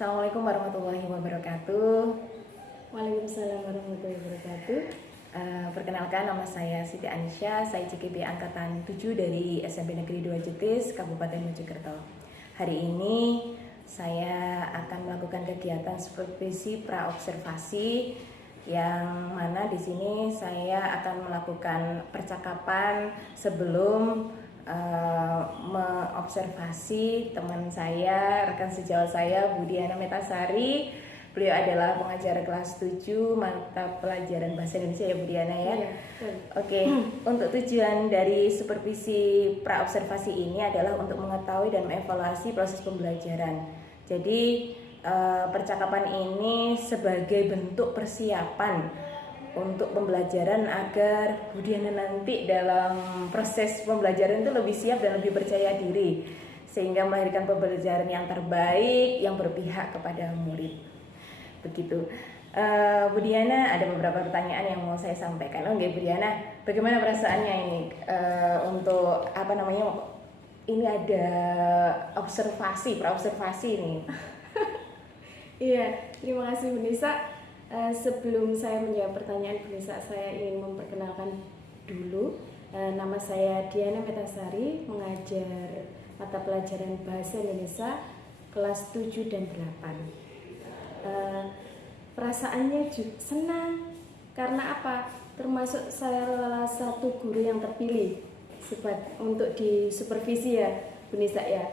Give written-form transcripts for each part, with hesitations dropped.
Assalamualaikum warahmatullahi wabarakatuh. Waalaikumsalam warahmatullahi wabarakatuh. Perkenalkan, nama saya Siti Anisha, saya CKB Angkatan 7 dari SMP Negeri 2 Jetis, Kabupaten Mojokerto. Hari ini saya akan melakukan kegiatan supervisi praobservasi, yang mana di sini saya akan melakukan percakapan sebelum mengobservasi teman saya, rekan sejawat saya, Budiana Metasari. Beliau adalah pengajar kelas 7 mata pelajaran Bahasa Indonesia ya, Budiana ya. Iya, Oke, untuk tujuan dari supervisi praobservasi ini adalah untuk mengetahui dan mengevaluasi proses pembelajaran. Jadi percakapan ini sebagai bentuk persiapan untuk pembelajaran agar Budiana nanti dalam proses pembelajaran itu lebih siap dan lebih percaya diri, sehingga melahirkan pembelajaran yang terbaik yang berpihak kepada murid. Begitu. Budiana, ada beberapa pertanyaan yang mau saya sampaikan. Oke, Budiana, bagaimana perasaannya ini untuk ini ada praobservasi ini? Iya, terima kasih Bu Nisa. Sebelum saya menjawab pertanyaan Bu Nisa, saya ingin memperkenalkan dulu. Nama saya Diana Metasari, mengajar mata pelajaran Bahasa Indonesia kelas 7 dan 8. Perasaannya senang karena apa? Termasuk saya salah satu guru yang terpilih untuk di supervisi ya, Bu Nisa ya.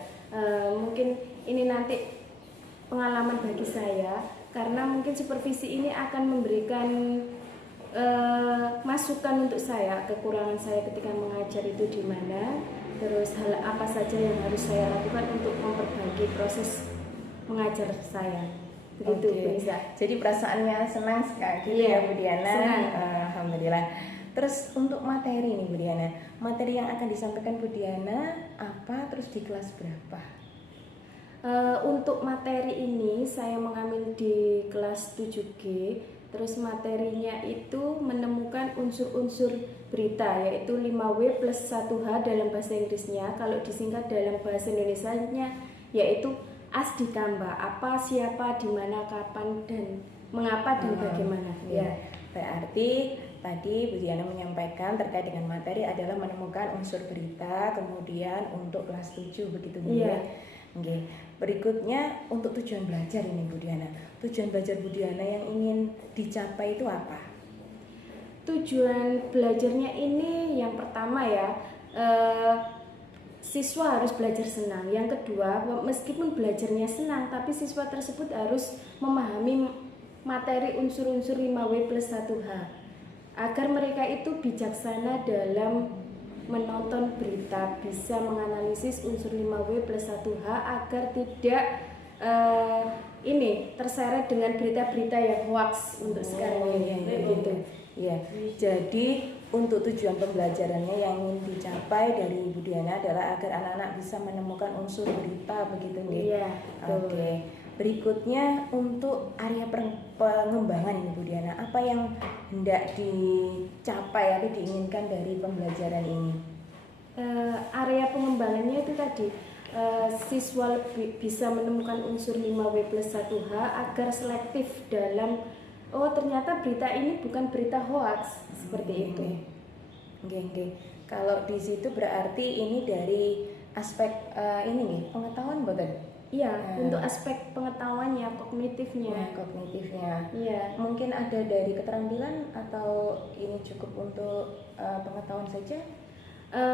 Mungkin ini nanti pengalaman bagi saya, karena mungkin supervisi ini akan memberikan masukan untuk saya, kekurangan saya ketika mengajar itu di mana, terus hal apa saja yang harus saya lakukan untuk memperbaiki proses mengajar saya. Begitu, Bu Nisa. Jadi perasaannya senang sekali ya, Bu Diana. Alhamdulillah. Terus untuk materi nih, Bu Diana, materi yang akan disampaikan Bu Diana apa, terus di kelas berapa? Untuk materi ini saya mengambil di kelas 7G. Terus materinya itu menemukan unsur-unsur berita, yaitu 5W plus 1H dalam bahasa Inggrisnya. Kalau disingkat dalam bahasa Indonesianya yaitu as ditambah apa, siapa, di mana, kapan, dan mengapa, dan bagaimana. Ya, berarti tadi Bu Diana menyampaikan terkait dengan materi adalah menemukan unsur berita, kemudian untuk kelas 7 begitu Bu. Iya. Oke. Berikutnya untuk tujuan belajar ini Bu Diana. Tujuan belajar Bu Diana yang ingin dicapai itu apa? Tujuan belajarnya ini yang pertama ya, siswa harus belajar senang. Yang kedua, meskipun belajarnya senang, tapi siswa tersebut harus memahami materi unsur-unsur 5W plus 1H agar mereka itu bijaksana dalam menonton berita, bisa menganalisis unsur 5W plus 1H agar tidak terseret dengan berita-berita yang hoax untuk sekarang ini. Gitu. Ya, jadi untuk tujuan pembelajarannya yang ingin dicapai dari Bu Diana adalah agar anak-anak bisa menemukan unsur berita begitu nih. Iya. Oke. Berikutnya untuk area pengembangan ini Bu Diana, apa yang hendak dicapai atau diinginkan dari pembelajaran ini? Area pengembangannya itu tadi siswa bisa menemukan unsur 5W plus 1H agar selektif dalam ternyata berita ini bukan berita hoax, seperti itu. Oke. Kalau di situ berarti ini dari aspek pengetahuan betul? Iya, untuk aspek pengetahuannya, kognitifnya. Iya. Mungkin ada dari keterampilan atau ini cukup untuk pengetahuan saja?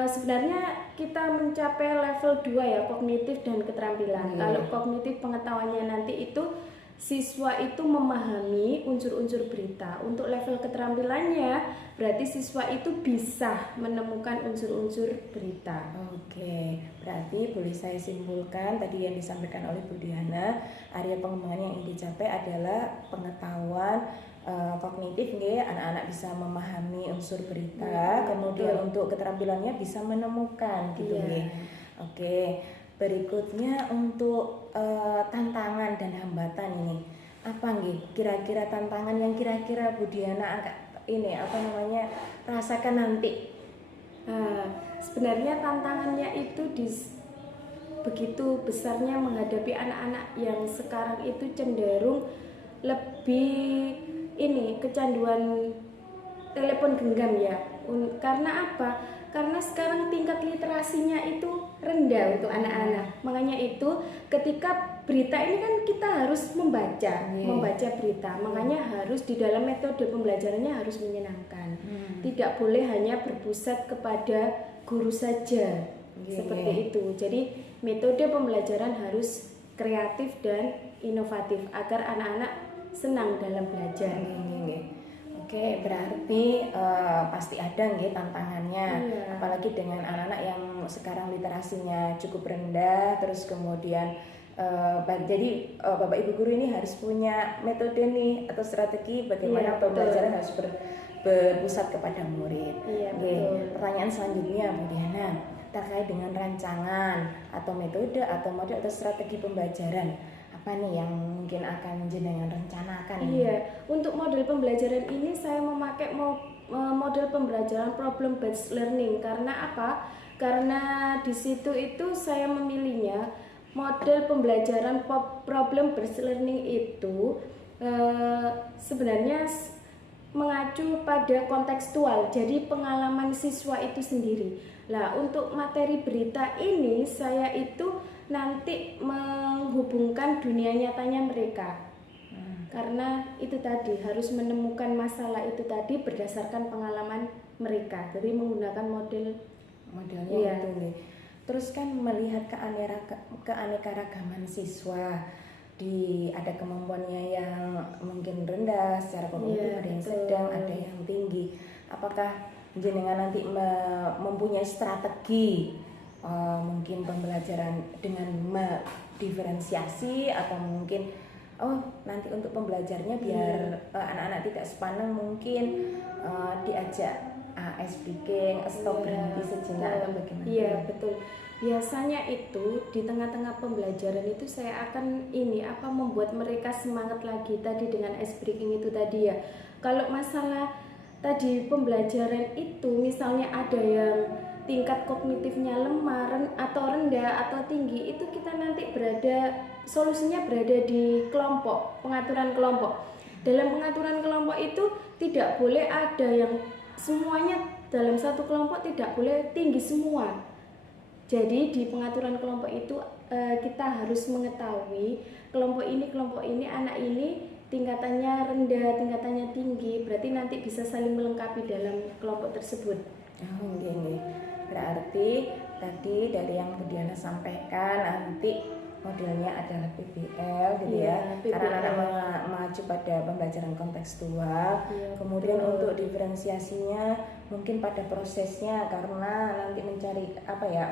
Sebenarnya kita mencapai level 2 ya, kognitif dan keterampilan. Kalau kognitif pengetahuannya nanti itu siswa itu memahami unsur-unsur berita. Untuk level keterampilannya berarti siswa itu bisa menemukan unsur-unsur berita. Oke, berarti boleh saya simpulkan tadi yang disampaikan oleh Bu Diana, area pengembangan yang ingin dicapai adalah pengetahuan kognitif, anak-anak bisa memahami unsur berita, kemudian untuk keterampilannya bisa menemukan gitu. Oke. Berikutnya untuk tantangan dan hambatan ini apa kira-kira tantangan yang kira-kira Bu Diana rasakan nanti? Sebenarnya tantangannya itu begitu besarnya menghadapi anak-anak yang sekarang itu cenderung lebih ini kecanduan telepon genggam ya. Karena apa? Karena sekarang tingkat literasinya itu rendah untuk anak-anak. Makanya itu ketika berita ini kan kita harus membaca berita. Makanya harus di dalam metode pembelajarannya harus menyenangkan. Tidak boleh hanya berpusat kepada guru saja. Seperti itu. Jadi metode pembelajaran harus kreatif dan inovatif agar anak-anak senang dalam belajar. Oke, berarti pasti ada nggih tantangannya, apalagi dengan anak-anak yang sekarang literasinya cukup rendah, terus kemudian jadi Bapak Ibu guru ini harus punya metode nih atau strategi bagaimana pembelajaran harus berpusat kepada murid. Pertanyaan selanjutnya Bu Diana, terkait dengan rancangan atau metode atau model atau strategi pembelajaran. Apa nih yang mungkin akan jenengan rencanakan? Untuk model pembelajaran ini saya memakai model pembelajaran problem based learning. Karena apa? Karena di situ itu saya memilihnya model pembelajaran problem based learning itu sebenarnya mengacu pada kontekstual. Jadi pengalaman siswa itu sendiri. Lah, untuk materi berita ini saya itu nanti menghubungkan dunia nyatanya mereka. Karena itu tadi harus menemukan masalah itu tadi berdasarkan pengalaman mereka. Jadi menggunakan modelnya itu nih. Terus kan melihat keanekaragaman siswa, ada kemampuannya yang mungkin rendah secara kognitif, ada yang sedang, ada yang tinggi. Apakah jenengan nanti mempunyai strategi mungkin pembelajaran dengan diferensiasi, atau mungkin nanti untuk pembelajarnya biar anak-anak tidak sepaneng mungkin diajak ice breaking, stop berhenti sejenak atau bagaimana? Iya, betul. Biasanya itu di tengah-tengah pembelajaran itu saya akan membuat mereka semangat lagi tadi dengan ice breaking itu tadi ya. Kalau masalah tadi pembelajaran itu misalnya ada yang tingkat kognitifnya lemah atau rendah atau tinggi, itu kita nanti solusinya berada di kelompok, pengaturan kelompok. Dalam pengaturan kelompok itu tidak boleh ada yang semuanya dalam satu kelompok tidak boleh tinggi semua. Jadi di pengaturan kelompok itu kita harus mengetahui kelompok ini anak ini tingkatannya rendah, tingkatannya tinggi, berarti nanti bisa saling melengkapi dalam kelompok tersebut. Berarti tadi dari yang Bu Diana sampaikan nanti modelnya adalah PBL gitu ya, karena anak mengacu pada pembelajaran kontekstual. Kemudian untuk diferensiasinya mungkin pada prosesnya, karena nanti mencari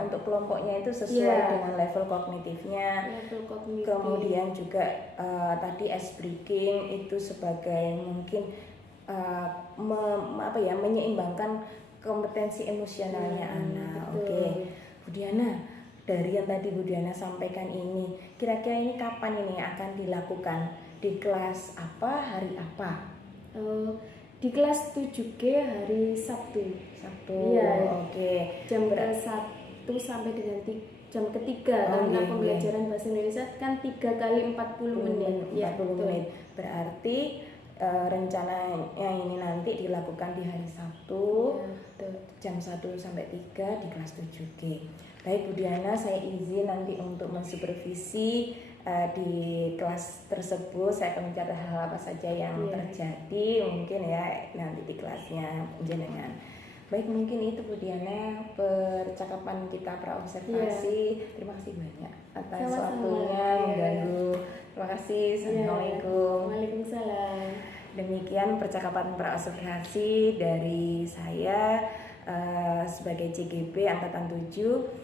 untuk kelompoknya itu sesuai dengan level kognitifnya. Kemudian juga tadi ice breaking itu sebagai mungkin menyeimbangkan kompetensi emosionalnya anak. Bu Diana, dari yang tadi Bu Diana sampaikan ini, kira-kira ini kapan ini akan dilakukan? Di kelas apa, hari apa? Di kelas 7G hari Sabtu. Jam ke-1 sampai dengan jam ke-3 karena pembelajaran bahasa Indonesia kan 3 kali 40 menit. 40 menit. Berarti rencananya ini nanti dilakukan di hari Sabtu jam 1 sampai 3 di kelas 7G. Baik Bu Diana, saya izin nanti untuk mensupervisi di kelas tersebut. Saya akan mencatat hal apa saja yang terjadi mungkin ya nanti di kelasnya jenengan. Baik, mungkin itu Bu Diana percakapan kita praobservasi. Terima kasih banyak atas waktunya mengganggu. Terima kasih. Assalamualaikum. Waalaikumsalam. Demikian percakapan praobservasi dari saya sebagai CGB Angkatan 7.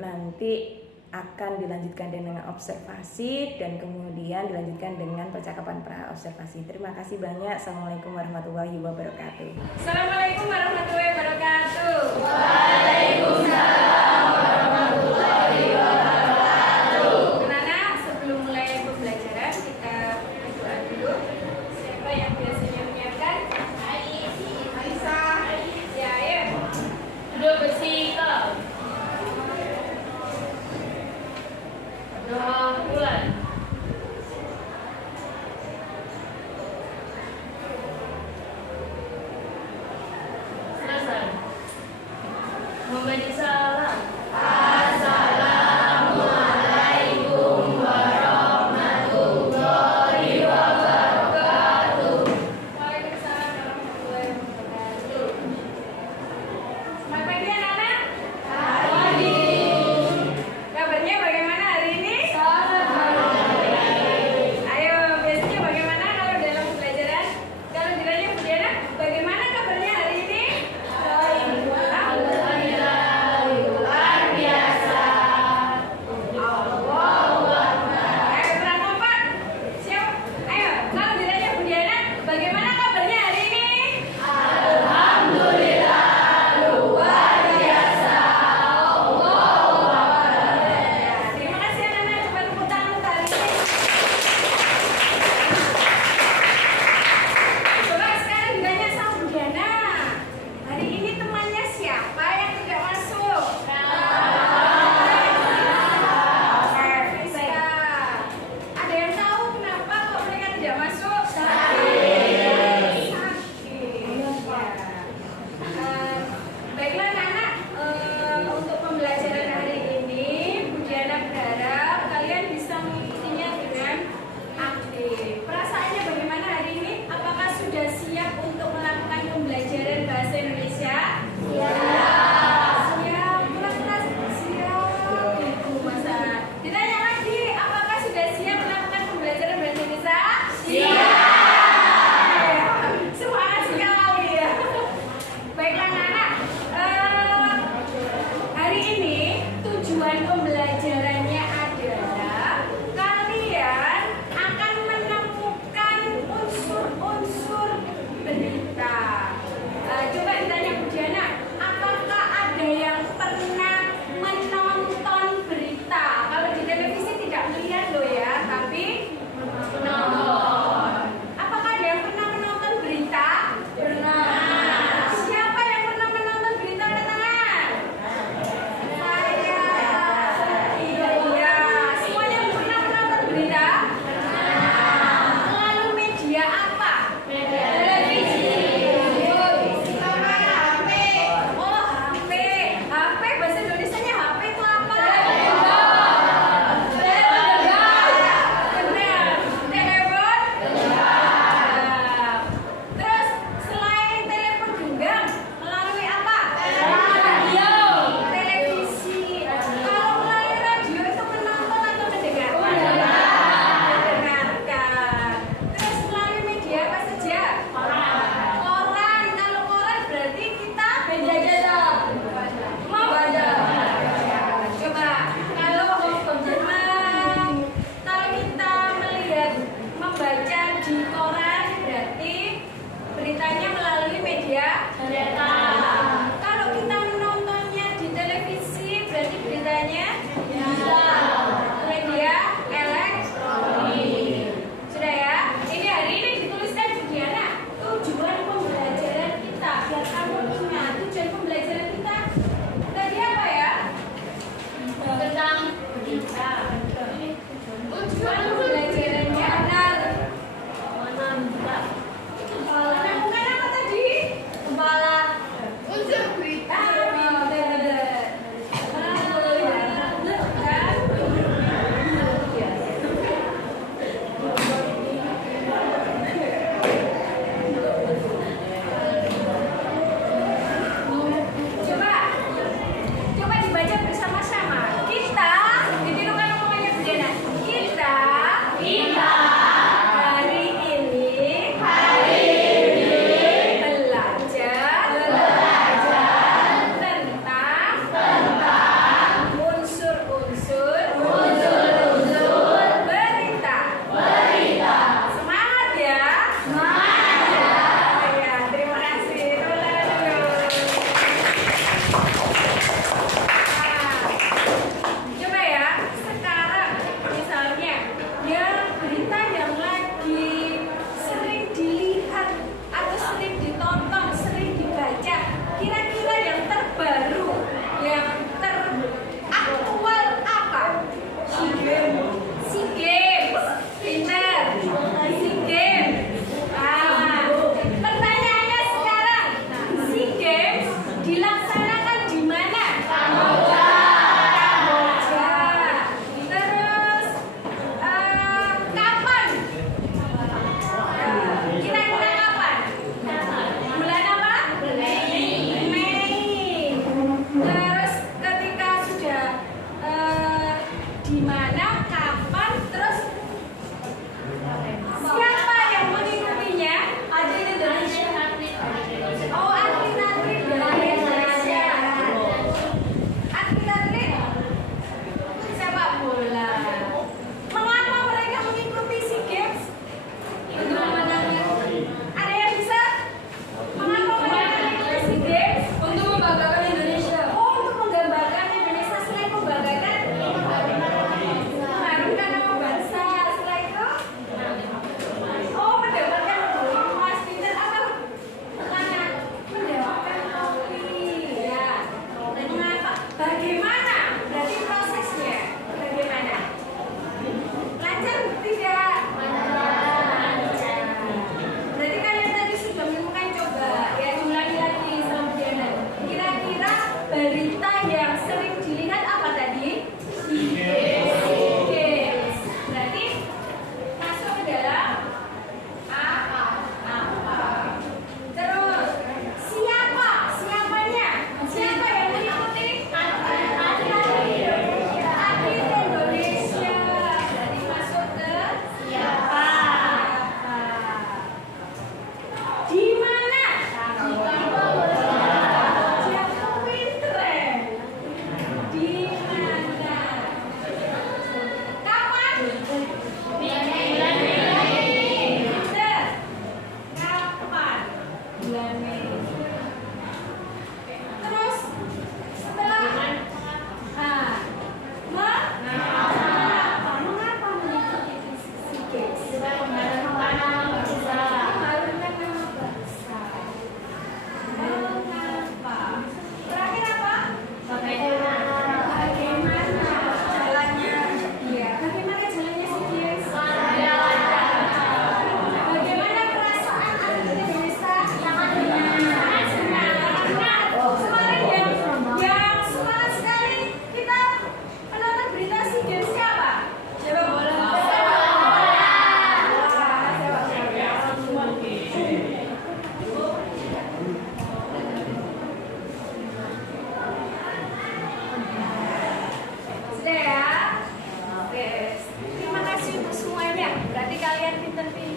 Nanti akan dilanjutkan dengan observasi dan kemudian dilanjutkan dengan percakapan praobservasi. Terima kasih banyak. Assalamualaikum warahmatullahi wabarakatuh. Assalamualaikum warahmatullahi wabarakatuh. Waalaikumsalam warahmatullahi wabarakatuh. Anak-anak, sebelum mulai pembelajaran kita berdoa dulu. Siapa yang biasanya menyiapkan? Aisyah. Ya, ayo. Duduk bersih.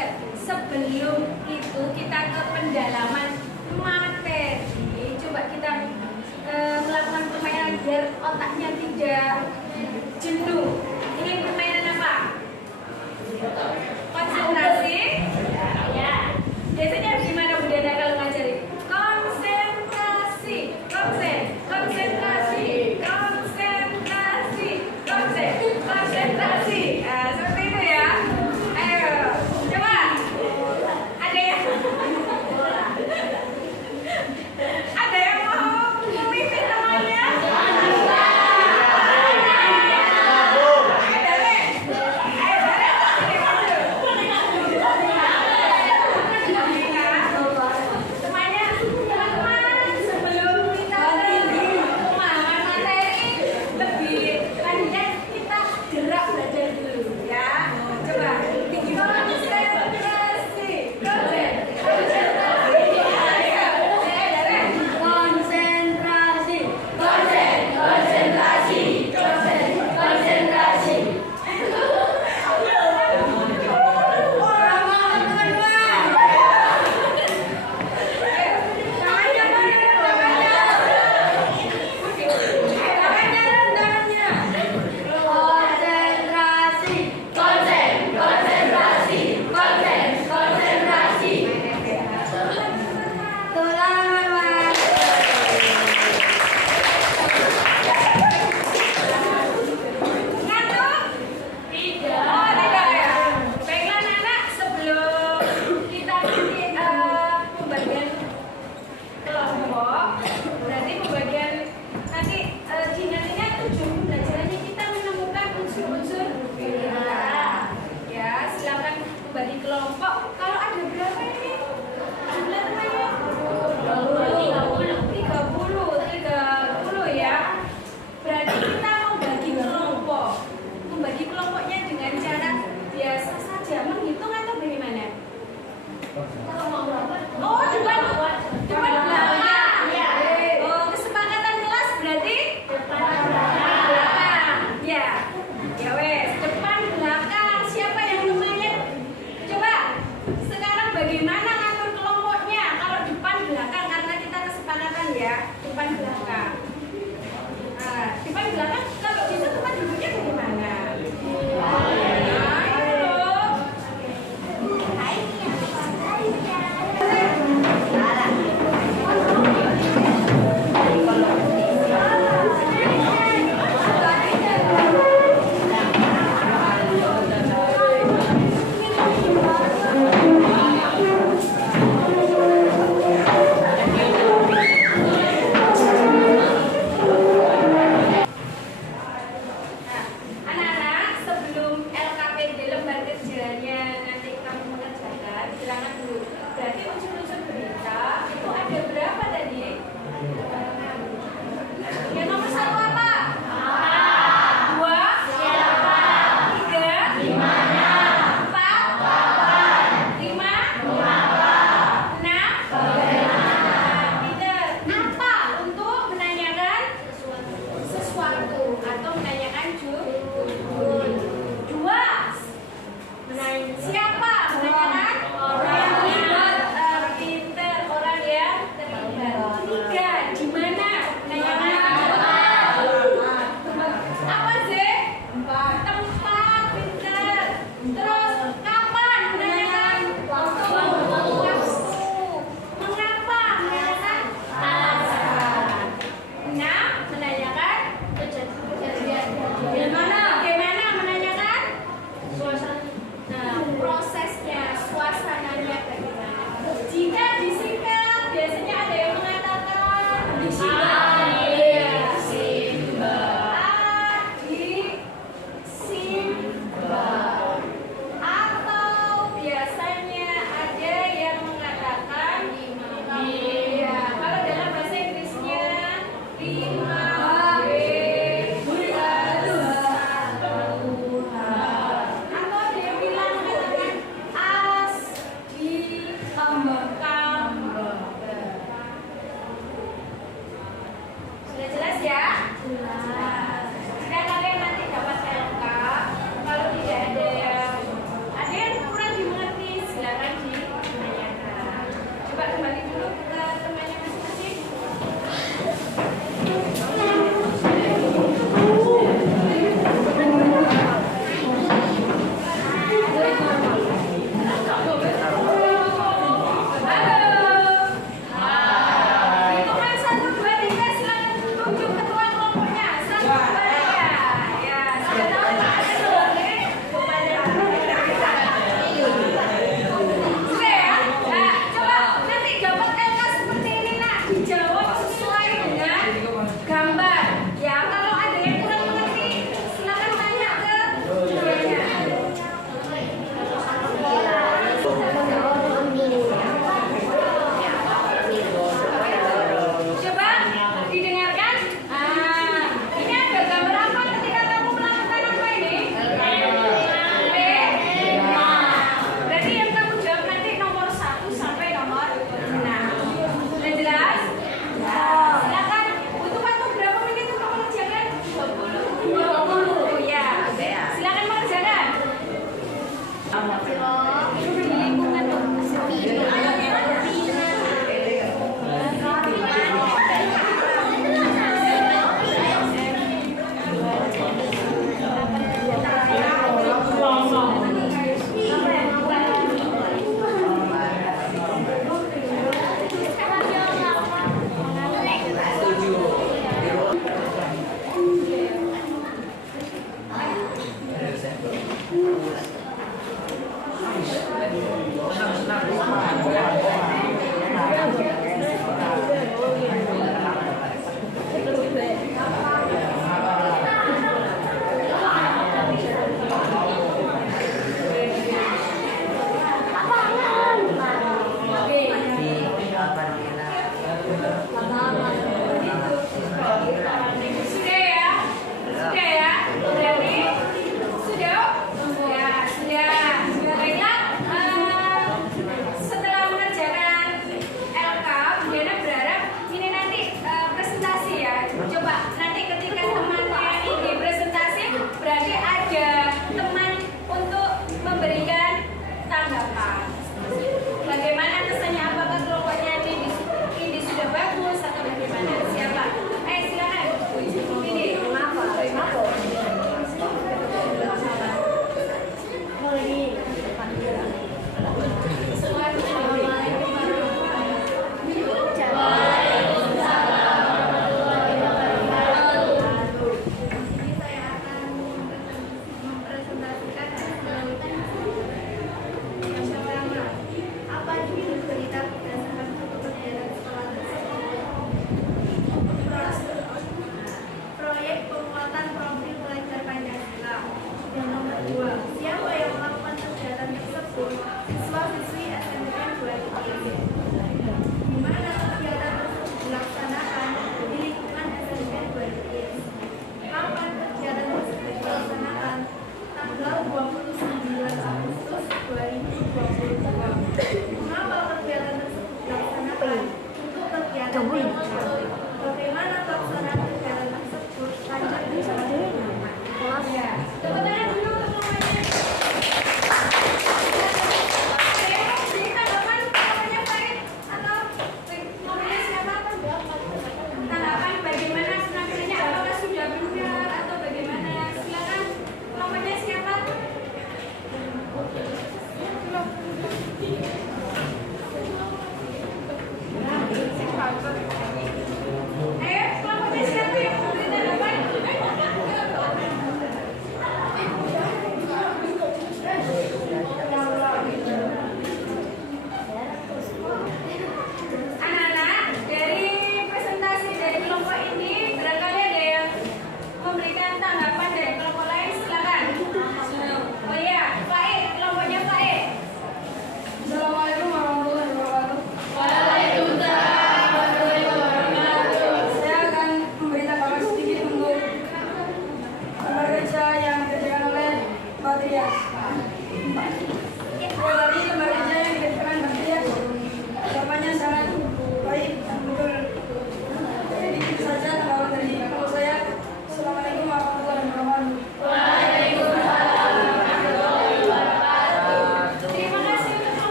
Dokter, sebelum itu kita ke pendalaman materi. Coba kita melakukan permainan biar otaknya tidak jenuh. Ini permainan apa? Konsentrasi. Ya. Biasanya gimana Bu Dana kalau ngajarin? Konsentrasi, konsentrasi, konsentrasi, konsentrasi. Nah, seperti itu ya. Ayo, coba. Ada yang ada yang mau memimpin temannya?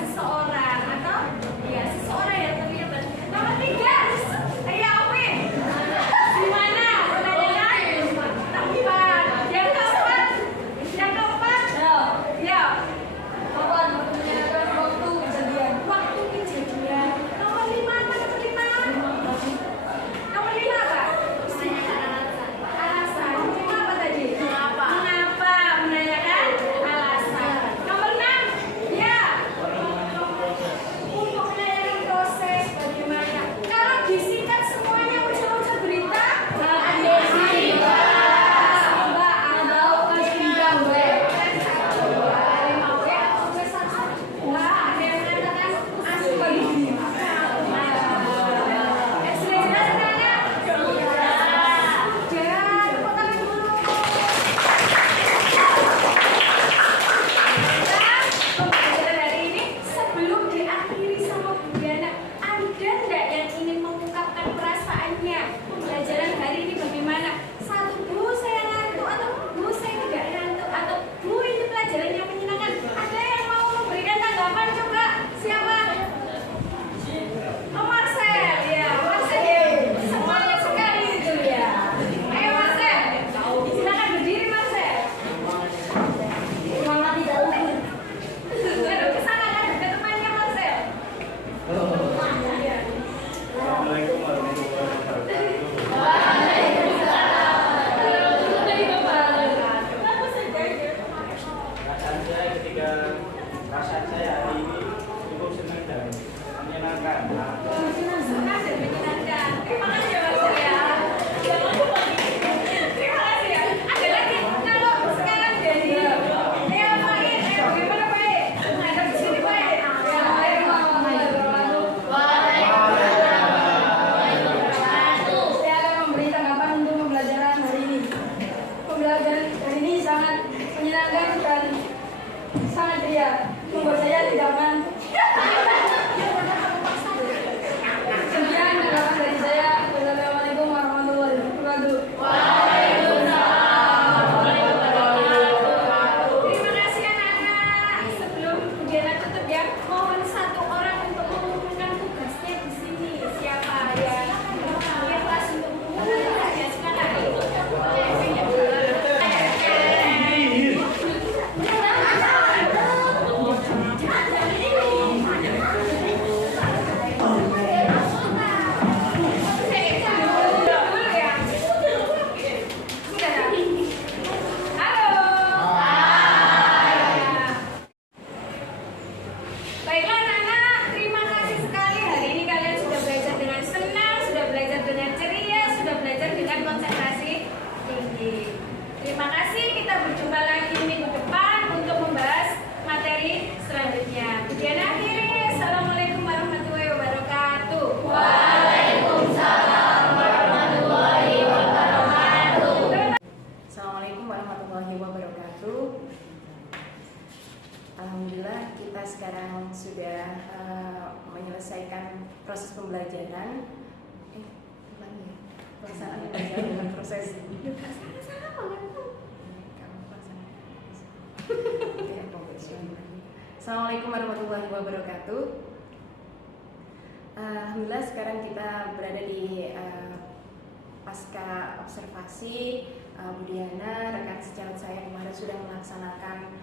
seseorang atau ya seseorang yang Senang dan menyenangkan. Terima kasih ya Mas ya. Terima kasih ya. Ada lagi kalau sekarang dari bagaimana Pak? Ada di sini Pak? Ya, ayo saya akan memberi tanggapan untuk pembelajaran hari ini. Pembelajaran hari ini sangat menyenangkan dan sangat ceria. Membuat saya tidak akan sekian tanggapan dari saya. Wassalamualaikum warahmatullahi wabarakatuh. Terima kasih anak-anak. Sebelum Diana tutup ya, mohon satu orang untuk mengumumkan tugasnya di sini. Siapa yang kelas untuk mengumumkan? Ya silakan. Baiklah anak-anak, terima kasih sekali. Hari ini kalian sudah belajar dengan senang, sudah belajar dengan ceria, sudah belajar dengan konsentrasi tinggi. Terima kasih, kita berjumpa lagi minggu depan untuk membahas materi selanjutnya. Diana akhiri, Assalamualaikum warahmatullahi wabarakatuh. Assalamualaikum warahmatullahi wabarakatuh. Alhamdulillah kita sekarang sudah menyelesaikan proses pembelajaran. Ulangi ya. Pelaksanaan pembelajaran dengan proses. Assalamualaikum warahmatullahi wabarakatuh. Alhamdulillah sekarang kita berada di pasca observasi. Bu Diana, rekan sejawat saya kemarin sudah melaksanakan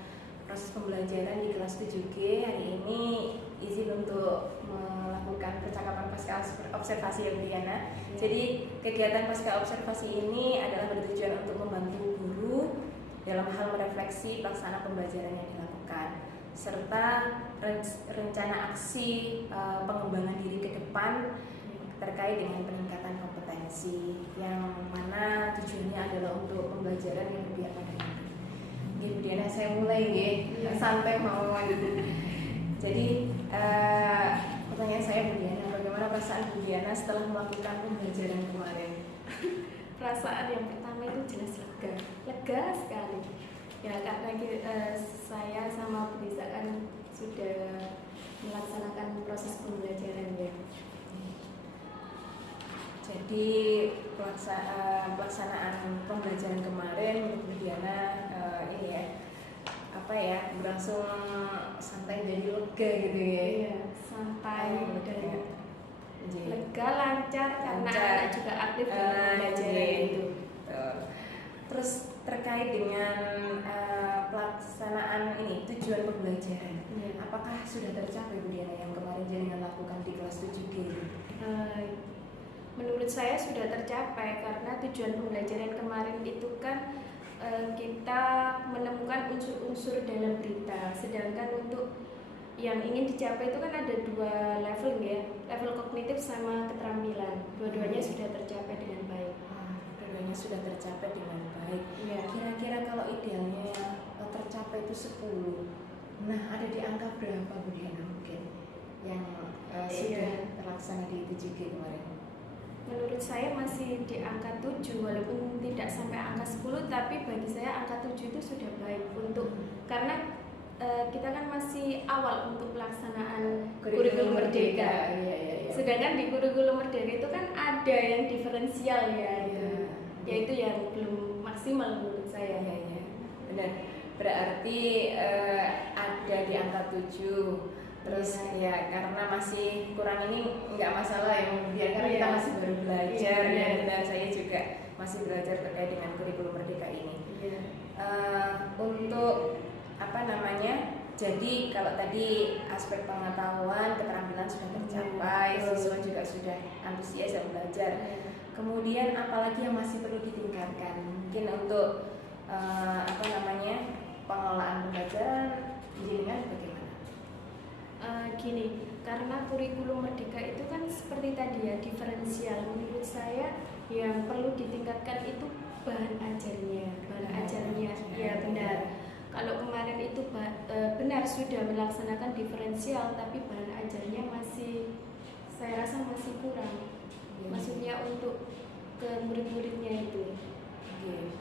proses pembelajaran di kelas 7G. Hari ini izin untuk melakukan percakapan pasca observasi ya Bu Diana. Jadi kegiatan pasca observasi ini adalah bertujuan untuk membantu guru dalam hal merefleksi pelaksanaan pembelajaran yang dilakukan, serta rencana aksi pengembangan diri ke depan terkait dengan peningkatan kompetensi, yang mana tujuannya adalah untuk pembelajaran yang lebih apa nanti. Oke Bu Diana, saya mulai ya, sampai mau lanjut. Jadi pertanyaan saya Bu Diana, bagaimana perasaan Bu Diana setelah melakukan pembelajaran kemarin? Perasaan yang pertama itu jelas lega sekali ya, karena saya sama Bu Nisa kan sudah melaksanakan proses pembelajaran ya. Jadi pelaksanaan pembelajaran kemarin Bu Diana ini ya, apa ya, berlangsung santai jadi lega gitu ya. Iya, santai dan Jadi, lega, lancar karena Lancar. anak juga aktif dalam pembelajaran itu. Terus terkait dengan pelaksanaan ini, tujuan pembelajaran, Iya. apakah sudah tercapai Bu Diana yang kemarin jenengan lakukan di kelas 7G? Menurut saya sudah tercapai karena tujuan pembelajaran kemarin itu kan kita menemukan unsur-unsur dalam berita. Sedangkan untuk yang ingin dicapai itu kan ada dua level ya, level kognitif sama keterampilan. Dua-duanya sudah tercapai dengan baik. Dua-duanya sudah tercapai dengan baik. Iya. Kira-kira kalau idealnya yang tercapai itu 10, nah ada di angka berapa Bu Diana mungkin yang sudah terlaksana di 7G kemarin? Menurut saya masih di angka 7, walaupun tidak sampai angka 10, tapi bagi saya angka 7 itu sudah baik untuk karena kita kan masih awal untuk pelaksanaan kurikulum merdeka. Iya. Sedangkan di kurikulum merdeka itu kan ada yang diferensial ya, yaitu yang belum maksimal menurut saya. Iya. Benar. Berarti ada di angka 7. Terus ya karena masih kurang ini nggak masalah ya kemudian karena kita masih baru belajar dan benar saya juga masih belajar terkait dengan kurikulum merdeka ini. Untuk apa namanya? Jadi kalau tadi aspek pengetahuan, keterampilan sudah tercapai, siswa juga sudah antusias dan belajar. Kemudian apalagi yang masih perlu ditingkatkan? Mungkin untuk apa namanya? Pengelolaan pembelajaran jenengan bagaimana? Gini, karena kurikulum Merdeka itu kan seperti tadi ya, diferensial. Menurut saya yang perlu ditingkatkan itu bahan ajarnya. Ya benar. Kalau kemarin itu benar sudah melaksanakan diferensial, tapi bahan ajarnya masih, saya rasa masih kurang. Maksudnya untuk ke murid-muridnya itu. Oke.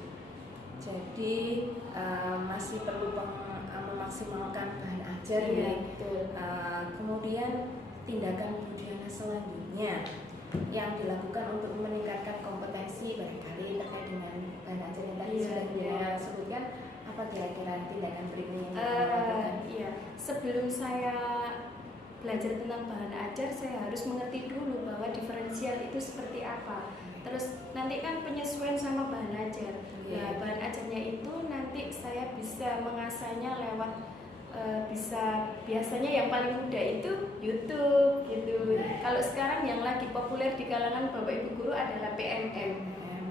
Jadi masih perlu memaksimalkan bahan ajar Iya, ya. betul. Kemudian tindakan Budiana selanjutnya yang dilakukan untuk meningkatkan kompetensi barangkali terkait dengan bahan ajar yang tadi Iya, sudah iya. kita sebutkan, apa kira-kira tindakan berikutnya yang dilakukan? Iya, sebelum saya belajar tentang bahan ajar, saya harus mengerti dulu bahwa diferensial itu seperti apa. Terus nanti kan penyesuaian sama bahan ajar. Nah, bahan ajarnya itu nanti saya bisa mengasahnya lewat biasanya yang paling mudah itu YouTube gitu. Kalau sekarang yang lagi populer di kalangan Bapak Ibu guru adalah PMM.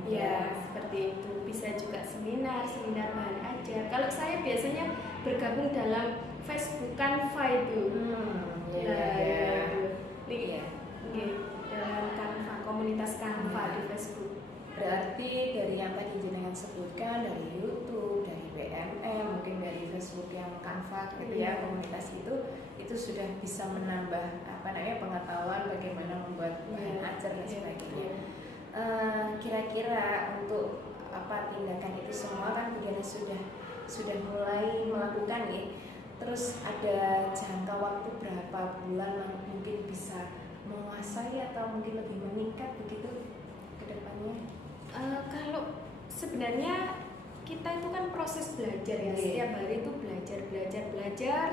Ya, seperti itu. Bisa juga seminar bahan ajar. Kalau saya biasanya bergabung dalam Facebook Canva itu. Dalam Canva, komunitas Canva di Facebook. Berarti dari yang tadi jenengan sebutkan, dari YouTube, dari PMM, mungkin dari Facebook yang Canva gitu ya, komunitas itu sudah bisa menambah pengetahuan bagaimana membuat bahan ajar dan sebagainya. Kira-kira untuk tindakan itu semua kan Budiana sudah mulai melakukan ya. Terus ada jangka waktu berapa bulan mungkin bisa menguasai atau mungkin lebih meningkat begitu ke depannya? Kalau sebenarnya kita itu kan proses belajar ya, setiap hari itu belajar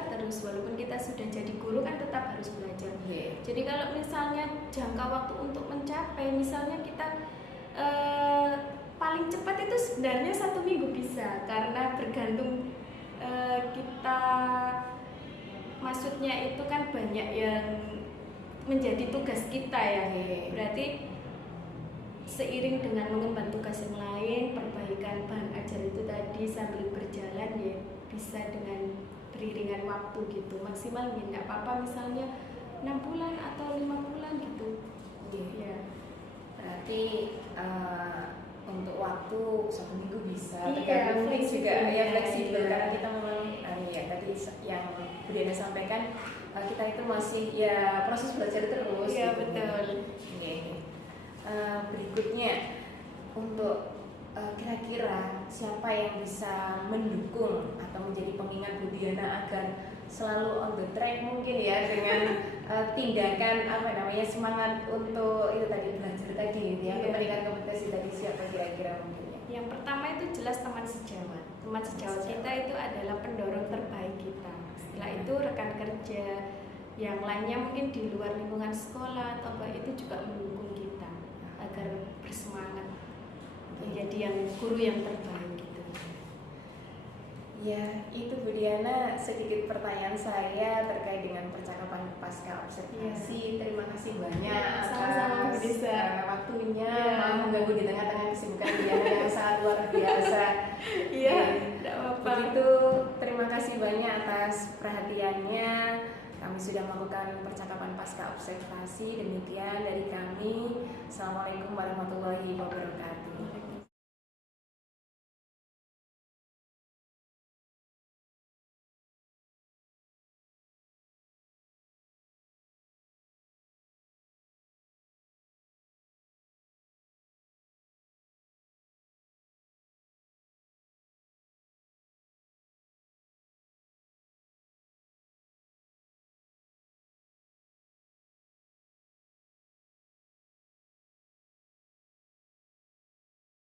terus, walaupun kita sudah jadi guru kan tetap harus belajar. Jadi kalau misalnya jangka waktu untuk mencapai, misalnya kita paling cepat itu sebenarnya 1 minggu bisa, karena bergantung kita, maksudnya itu kan banyak yang menjadi tugas kita ya. Berarti seiring dengan mengemban tugas yang lain, perbaikan bahan ajar itu tadi sambil berjalan ya, bisa dengan beriringan waktu gitu. Maksimal ya nggak apa-apa, misalnya 6 bulan atau 5 bulan gitu. Ya. Berarti untuk waktu 1 minggu bisa, Iya, tergantung juga ya fleksibel, iya. karena kita memang ya tadi yang Budiana sampaikan, kita itu masih ya proses belajar terus. Iya, gitu. betul. Berikutnya untuk kira-kira siapa yang bisa mendukung atau menjadi pengingat Budiana agar selalu on the track mungkin ya, dengan tindakan semangat untuk itu tadi belajar tadi gitu ya, meningkatkan kompetensi tadi, siapa kira-kira mungkin ya? Yang pertama itu jelas teman sejawat. Teman sejawat kita itu adalah pendorong terbaik kita. Setelah itu rekan kerja yang lainnya mungkin di luar lingkungan sekolah atau apa, itu juga mendukung kita agar bersemangat menjadi yang guru yang terbaik gitu. Ya, itu Budiana sedikit pertanyaan saya terkait dengan percakapan pasca observasi. Terima kasih banyak Sama-sama, Bu Desa. waktunya, mau mengganggu di tengah-tengah kesibukan Budiana yang sangat luar biasa. Iya, tidak apa-apa. Begitu, terima kasih banyak atas perhatiannya. Kami sudah melakukan percakapan pasca observasi. Demikian dari kami. Assalamualaikum warahmatullahi wabarakatuh.